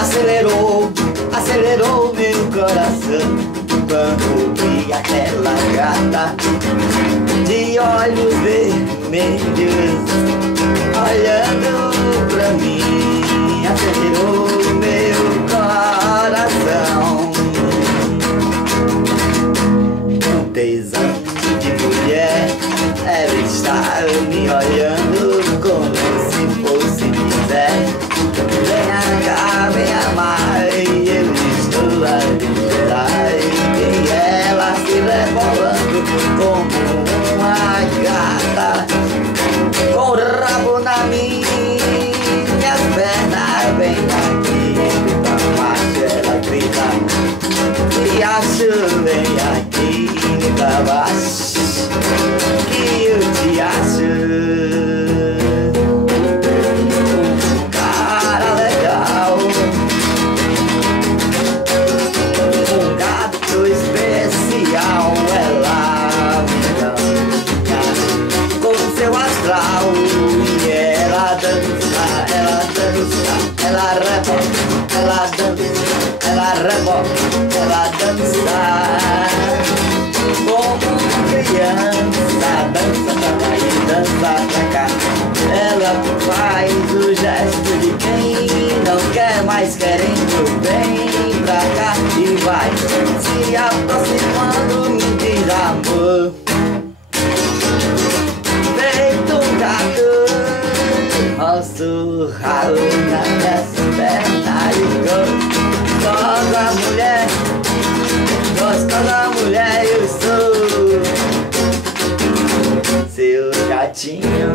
Acelerou, acelerou meu coração quando vi aquela gata de olhos vermelhos olhando pra mim. Acelerou meu coração, um tesão de mulher, ela está me olhando como se fosse quiser. Venha cá, venha mais, eu estou a liberar. E ela se rebolando como uma gata, com o rabo na minha perna. Vem aqui, grita macho, ela grita. E acho, vem aqui, grita baixo, que eu te acho. Ela rebola, ela dança, ela rebola, ela dança como criança, dança pra lá e dança pra cá. Ela faz o gesto de quem não quer mais querendo, vem pra cá e vai se aproximando, me diz amor. Feito um gato, rosto ralo nas minhas pernas e gostosa mulher, gostosa mulher, eu sou seu gatinho.